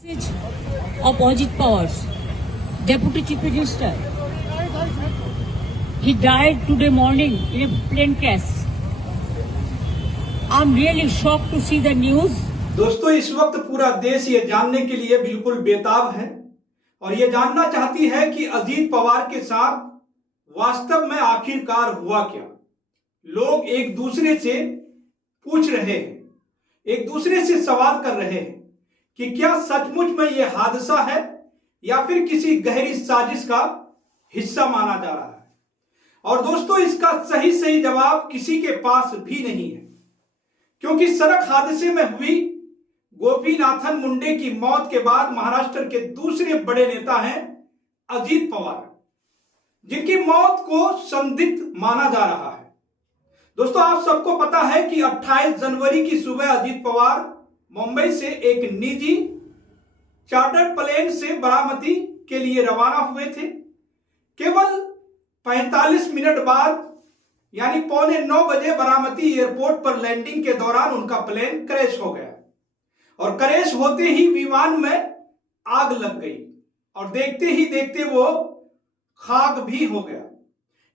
Message of Ajit Pawar, Deputy Chief Minister. He died today morning in a plane crash. I'm really shocked to see the news. दोस्तों, इस वक्त पूरा देश ये जानने के लिए बिल्कुल बेताब है और ये जानना चाहती है कि अजीत पवार के साथ वास्तव में आखिरकार हुआ क्या। लोग एक दूसरे से पूछ रहे हैं, एक दूसरे से सवाल कर रहे हैं कि क्या सचमुच में यह हादसा है या फिर किसी गहरी साजिश का हिस्सा माना जा रहा है। और दोस्तों, इसका सही जवाब किसी के पास भी नहीं है, क्योंकि सड़क हादसे में हुई गोपीनाथन मुंडे की मौत के बाद महाराष्ट्र के दूसरे बड़े नेता हैं अजीत पवार, जिनकी मौत को संदिग्ध माना जा रहा है। दोस्तों, आप सबको पता है कि 28 जनवरी की सुबह अजीत पवार मुंबई से एक निजी चार्टर्ड प्लेन से बारामती के लिए रवाना हुए थे। केवल 45 मिनट बाद यानी 8:45 बजे बारामती एयरपोर्ट पर लैंडिंग के दौरान उनका प्लेन क्रैश हो गया और क्रैश होते ही विमान में आग लग गई और देखते ही देखते वो खाक भी हो गया।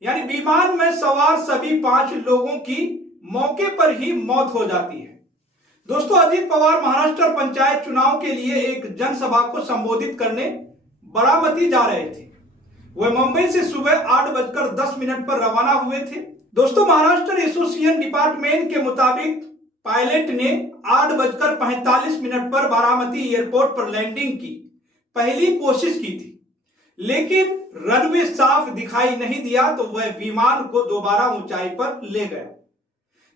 यानी विमान में सवार सभी 5 लोगों की मौके पर ही मौत हो जाती है। दोस्तों, अजीत पवार महाराष्ट्र पंचायत चुनाव के लिए एक जनसभा को संबोधित करने बारामती जा रहे थे। वह मुंबई से सुबह 8:10 पर रवाना हुए थे। दोस्तों, महाराष्ट्र एसोसिएशन डिपार्टमेंट के मुताबिक पायलट ने 8:45 पर बारामती एयरपोर्ट पर लैंडिंग की पहली कोशिश की थी, लेकिन रनवे साफ दिखाई नहीं दिया तो वह विमान को दोबारा ऊंचाई पर ले गया।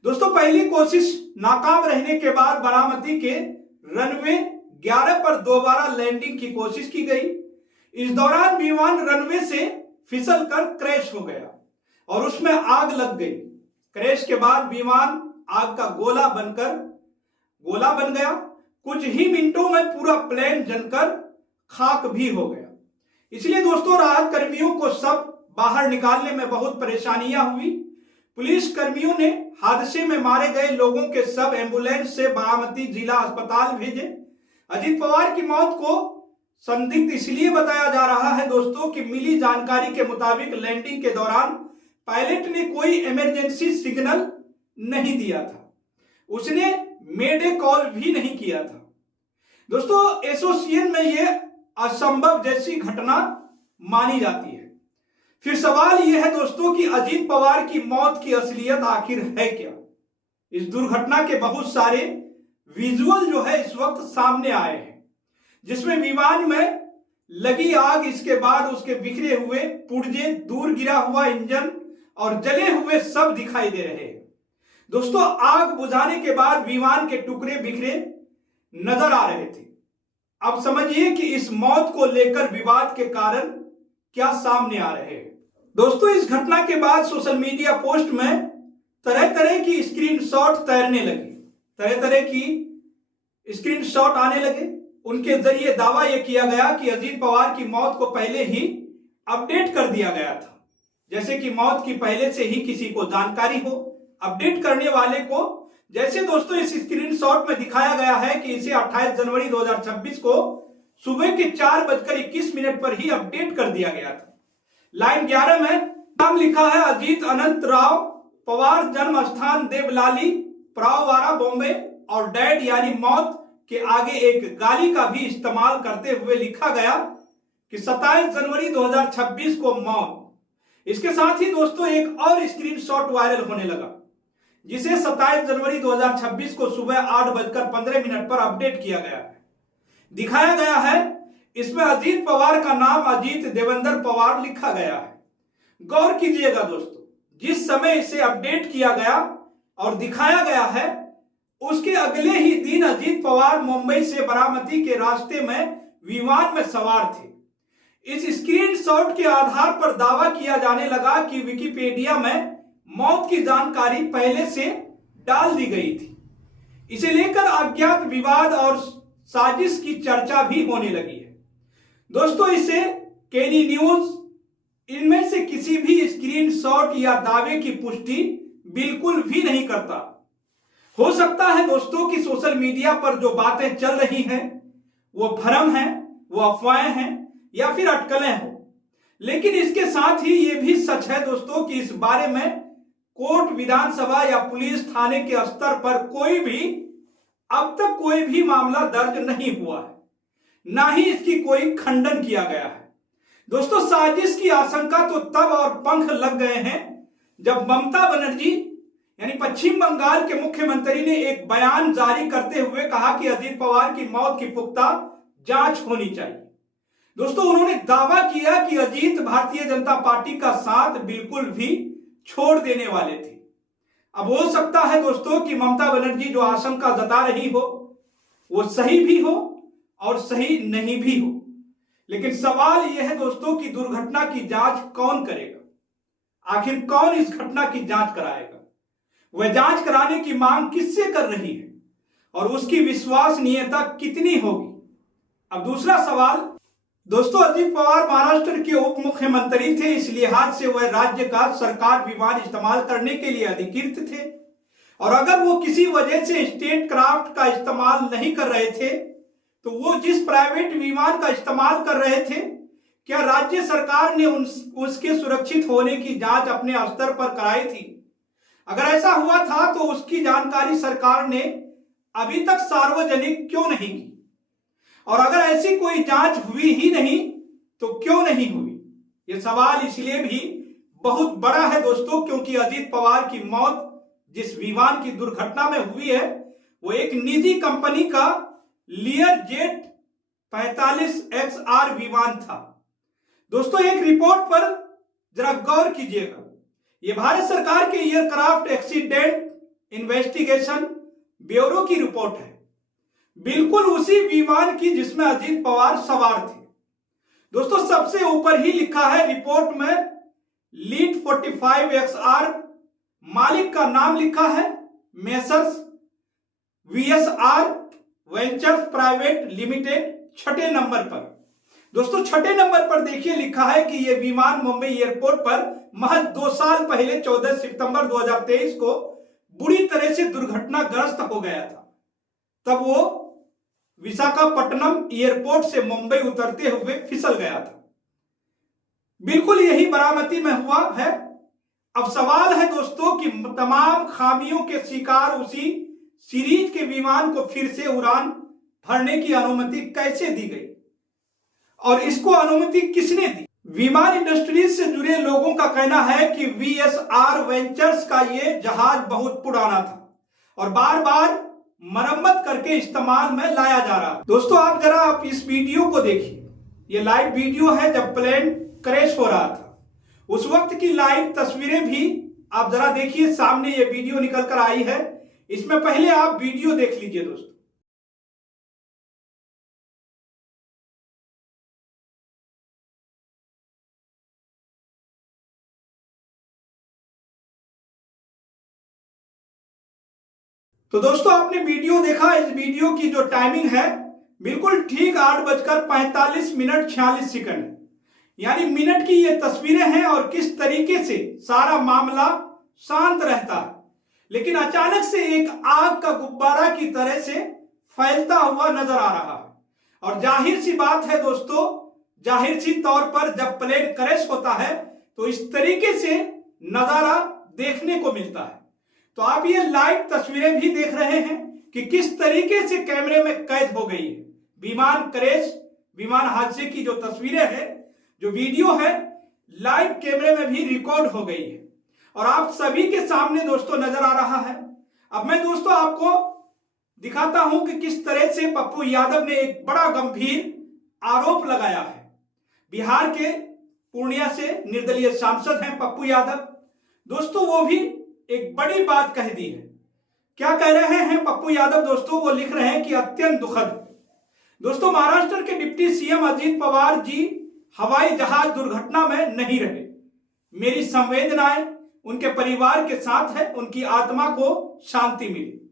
दोस्तों, पहली कोशिश नाकाम रहने के बाद बारामती के रनवे 11 पर दोबारा लैंडिंग की कोशिश की गई। इस दौरान विमान रनवे से फिसलकर क्रैश हो गया और उसमें आग लग गई। क्रैश के बाद विमान आग का गोला बन गया। कुछ ही मिनटों में पूरा प्लेन जलकर खाक भी हो गया। इसलिए दोस्तों, राहत कर्मियों को सब बाहर निकालने में बहुत परेशानियां हुई। पुलिस कर्मियों ने हादसे में मारे गए लोगों के सब एम्बुलेंस से बारामती जिला अस्पताल भेजे। अजीत पवार की मौत को संदिग्ध इसलिए बताया जा रहा है दोस्तों कि मिली जानकारी के मुताबिक लैंडिंग के दौरान पायलट ने कोई इमरजेंसी सिग्नल नहीं दिया था, उसने मेडे कॉल भी नहीं किया था। दोस्तों, एसोसिएशन में यह असंभव जैसी घटना मानी जाती है। फिर सवाल यह है दोस्तों कि अजीत पवार की मौत की असलियत आखिर है क्या। इस दुर्घटना के बहुत सारे विजुअल जो है इस वक्त सामने आए हैं, जिसमें विमान में लगी आग, इसके बाद उसके बिखरे हुए पुर्जे, दूर गिरा हुआ इंजन और जले हुए सब दिखाई दे रहे हैं। दोस्तों, आग बुझाने के बाद विमान के टुकड़े बिखरे नजर आ रहे थे। अब समझिए कि इस मौत को लेकर विवाद के कारण क्या सामने आ रहे हैं। दोस्तों, इस घटना के बाद सोशल मीडिया पोस्ट में तरह तरह की स्क्रीनशॉट तैरने लगे, तरह तरह की स्क्रीनशॉट आने लगे। उनके जरिए दावा यह किया गया कि अजीत पवार की मौत को पहले ही अपडेट कर दिया गया था, जैसे कि मौत की पहले से ही किसी को जानकारी हो। अपडेट करने वाले को जैसे दोस्तों इस स्क्रीनशॉट में दिखाया गया है कि इसे 28 जनवरी 2026 को सुबह के 4:21 पर ही अपडेट कर दिया गया था। लाइन 11 में नाम लिखा है अजीत अनंत राव पवार, जन्म स्थान देवलाली, प्राववारा, बॉम्बे, और डेड यानी मौत के आगे एक गाली का भी इस्तेमाल करते हुए लिखा गया कि 27 जनवरी 2026 को मौत। इसके साथ ही दोस्तों एक और स्क्रीनशॉट वायरल होने लगा, जिसे 27 जनवरी 2026 को सुबह 8:15 पर अपडेट किया गया है। दिखाया गया है इसमें अजीत पवार का नाम अजीत देवेंद्र पवार लिखा गया है। गौर कीजिएगा दोस्तों, जिस समय इसे अपडेट किया गया और दिखाया गया है, उसके अगले ही दिन अजीत पवार मुंबई से बारामती के रास्ते में विमान में सवार थे। इस स्क्रीनशॉट के आधार पर दावा किया जाने लगा कि विकिपीडिया में मौत की जानकारी पहले से डाल दी गई थी। इसे लेकर अज्ञात विवाद और साजिश की चर्चा भी होने लगी है। दोस्तों, इसे केनी न्यूज इनमें से किसी भी स्क्रीनशॉट या दावे की पुष्टि बिल्कुल भी नहीं करता। हो सकता है दोस्तों कि सोशल मीडिया पर जो बातें चल रही हैं वो भ्रम है, वो अफवाहें हैं या फिर अटकलें हो। लेकिन इसके साथ ही ये भी सच है दोस्तों कि इस बारे में कोर्ट, विधानसभा या पुलिस थाने के स्तर पर अब तक कोई भी मामला दर्ज नहीं हुआ है, ना ही इसकी कोई खंडन किया गया है। दोस्तों, साजिश की आशंका तो तब और पंख लग गए हैं जब ममता बनर्जी यानी पश्चिम बंगाल के मुख्यमंत्री ने एक बयान जारी करते हुए कहा कि अजीत पवार की मौत की पुख्ता जांच होनी चाहिए। दोस्तों, उन्होंने दावा किया कि अजीत भारतीय जनता पार्टी का साथ बिल्कुल भी छोड़ देने वाले थे। अब हो सकता है दोस्तों कि ममता बनर्जी जो आशंका जता रही हो वो सही भी हो और सही नहीं भी हो, लेकिन सवाल यह है दोस्तों कि दुर्घटना की जांच कौन करेगा? आखिर कौन इस घटना की जांच कराएगा? वह जांच कराने की मांग किससे कर रही है और उसकी विश्वसनीयता कितनी होगी? अब दूसरा सवाल, दोस्तों, अजीत पवार महाराष्ट्र के उप मुख्यमंत्री थे, इस लिहाज से वह राज्य का सरकार विमान इस्तेमाल करने के लिए अधिकृत थे। और अगर वो किसी वजह से स्टेट क्राफ्ट का इस्तेमाल नहीं कर रहे थे तो वो जिस प्राइवेट विमान का इस्तेमाल कर रहे थे, क्या राज्य सरकार ने उसके सुरक्षित होने की जांच अपने स्तर पर कराई थी? अगर ऐसा हुआ था तो उसकी जानकारी सरकार ने अभी तक सार्वजनिक क्यों नहीं की? और अगर ऐसी कोई जांच हुई ही नहीं तो क्यों नहीं हुई? यह सवाल इसलिए भी बहुत बड़ा है दोस्तों क्योंकि अजीत पवार की मौत जिस विमान की दुर्घटना में हुई है वो एक निजी कंपनी का लियर जेट 45XR विमान था। दोस्तों, एक रिपोर्ट पर जरा गौर कीजिएगा। यह भारत सरकार के एयरक्राफ्ट एक्सीडेंट इन्वेस्टिगेशन ब्यूरो की रिपोर्ट है, बिल्कुल उसी विमान की जिसमें अजीत पवार सवार थे। दोस्तों, सबसे ऊपर ही लिखा है रिपोर्ट में लीड 45XR, मालिक का नाम लिखा है messrs VSR ventures private limited. छठे नंबर पर दोस्तों, छठे नंबर पर देखिए लिखा है कि यह विमान मुंबई एयरपोर्ट पर महज 2 साल पहले 14 सितंबर 2023 को बुरी तरह से दुर्घटनाग्रस्त हो गया था। तब वो विशाखापट्टनम एयरपोर्ट से मुंबई उतरते हुए फिसल गया था। बिल्कुल यही बरामदी में हुआ है। अब सवाल है दोस्तों कि तमाम खामियों के शिकार उसी सीरीज के विमान को फिर से उड़ान भरने की अनुमति कैसे दी गई और इसको अनुमति किसने दी? विमान इंडस्ट्रीज से जुड़े लोगों का कहना है कि VSR वेंचर्स का ये जहाज बहुत पुराना था और बार बार मरम्मत करके इस्तेमाल में लाया जा रहा है। दोस्तों, आप इस वीडियो को देखिए। ये लाइव वीडियो है जब प्लेन क्रैश हो रहा था, उस वक्त की लाइव तस्वीरें भी आप जरा देखिए। सामने ये वीडियो निकल कर आई है, इसमें पहले आप वीडियो देख लीजिए दोस्तों। तो दोस्तों, आपने वीडियो देखा। इस वीडियो की जो टाइमिंग है बिल्कुल ठीक 8:45 है, यानी मिनट की ये तस्वीरें हैं और किस तरीके से सारा मामला शांत रहता है, लेकिन अचानक से एक आग का गुब्बारा की तरह से फैलता हुआ नजर आ रहा है। और जाहिर सी बात है दोस्तों, जाहिर सी तौर पर जब प्लेन क्रैश होता है तो इस तरीके से नजारा देखने को मिलता है। तो आप ये लाइव तस्वीरें भी देख रहे हैं कि किस तरीके से कैमरे में कैद हो गई है। विमान क्रैश, विमान हादसे की जो तस्वीरें हैं, जो वीडियो है, लाइव कैमरे में भी रिकॉर्ड हो गई है और आप सभी के सामने दोस्तों नजर आ रहा है। अब मैं दोस्तों आपको दिखाता हूं कि किस तरह से पप्पू यादव ने एक बड़ा गंभीर आरोप लगाया है। बिहार के पूर्णिया से निर्दलीय सांसद हैं पप्पू यादव। दोस्तों, वो भी एक बड़ी बात कह दी है। क्या कह रहे हैं पप्पू यादव दोस्तों? वो लिख रहे हैं कि अत्यंत दुखद। दोस्तों, महाराष्ट्र के डिप्टी सीएम अजीत पवार जी हवाई जहाज दुर्घटना में नहीं रहे। मेरी संवेदनाएं उनके परिवार के साथ है, उनकी आत्मा को शांति मिली।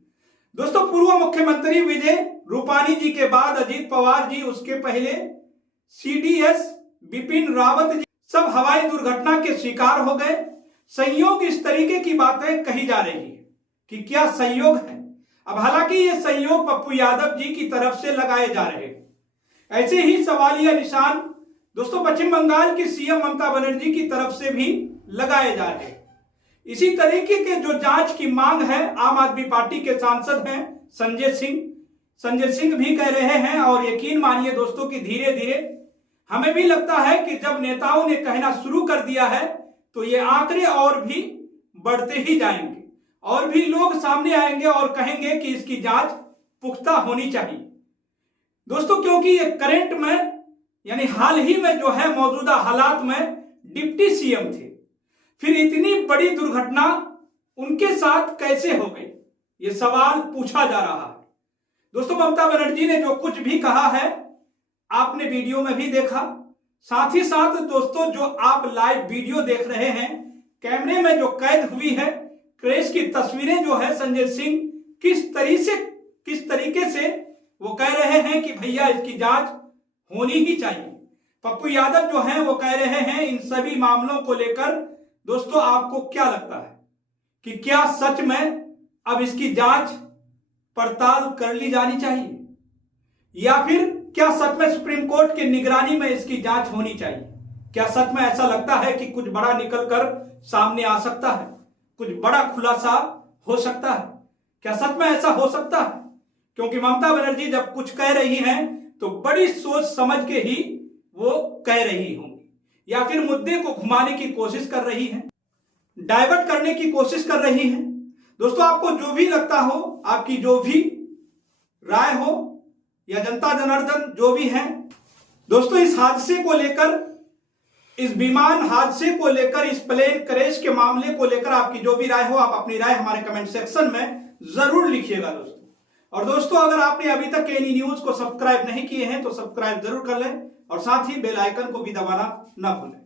दोस्तों, पूर्व मुख्यमंत्री विजय रूपाणी जी के बाद अजीत पवार जी, उसके पहले CDS बिपिन रावत जी सब हवाई दुर्घटना के शिकार हो गए। संयोग इस तरीके की बातें कही जा रही है कि क्या संयोग है। अब हालांकि ये संयोग पप्पू यादव जी की तरफ से लगाए जा रहे हैं, ऐसे ही सवालिया निशान दोस्तों पश्चिम बंगाल की सीएम ममता बनर्जी की तरफ से भी लगाए जा रहे हैं। इसी तरीके के जो जांच की मांग है आम आदमी पार्टी के सांसद हैं संजय सिंह भी कह रहे हैं। और यकीन मानिए दोस्तों कि धीरे धीरे हमें भी लगता है कि जब नेताओं ने कहना शुरू कर दिया है तो ये आंकड़े और भी बढ़ते ही जाएंगे और भी लोग सामने आएंगे और कहेंगे कि इसकी जांच पुख्ता होनी चाहिए दोस्तों, क्योंकि ये करंट में यानी हाल ही में जो है मौजूदा हालात में डिप्टी सीएम थे, फिर इतनी बड़ी दुर्घटना उनके साथ कैसे हो गई, ये सवाल पूछा जा रहा है। दोस्तों ममता बनर्जी ने जो कुछ भी कहा है आपने वीडियो में भी देखा, साथ ही साथ दोस्तों जो आप लाइव वीडियो देख रहे हैं कैमरे में जो कैद हुई है क्रैश की तस्वीरें जो है संजय सिंह किस तरीके से वो कह रहे हैं कि भैया इसकी जांच होनी ही चाहिए। पप्पू यादव जो हैं वो कह रहे हैं इन सभी मामलों को लेकर दोस्तों आपको क्या लगता है कि क्या सच में अब इसकी जांच पड़ताल कर ली जानी चाहिए या फिर क्या सच में सुप्रीम कोर्ट की निगरानी में इसकी जांच होनी चाहिए? क्या सच में ऐसा लगता है कि कुछ बड़ा निकलकर सामने आ सकता है, कुछ बड़ा खुलासा हो सकता है? क्या सच में ऐसा हो सकता है? क्योंकि ममता बनर्जी जब कुछ कह रही हैं तो बड़ी सोच समझ के ही वो कह रही होंगी या फिर मुद्दे को घुमाने की कोशिश कर रही हैं, डाइवर्ट करने की कोशिश कर रही हैं। दोस्तों आपको जो भी लगता हो, आपकी जो भी राय हो या जनता जनार्दन जो भी हैं दोस्तों, इस हादसे को लेकर, इस विमान हादसे को लेकर, इस प्लेन क्रैश के मामले को लेकर आपकी जो भी राय हो आप अपनी राय हमारे कमेंट सेक्शन में जरूर लिखिएगा दोस्तों। और दोस्तों अगर आपने अभी तक एनी न्यूज को सब्सक्राइब नहीं किए हैं तो सब्सक्राइब जरूर कर लें और साथ ही बेल आइकन को भी दबाना ना भूलें।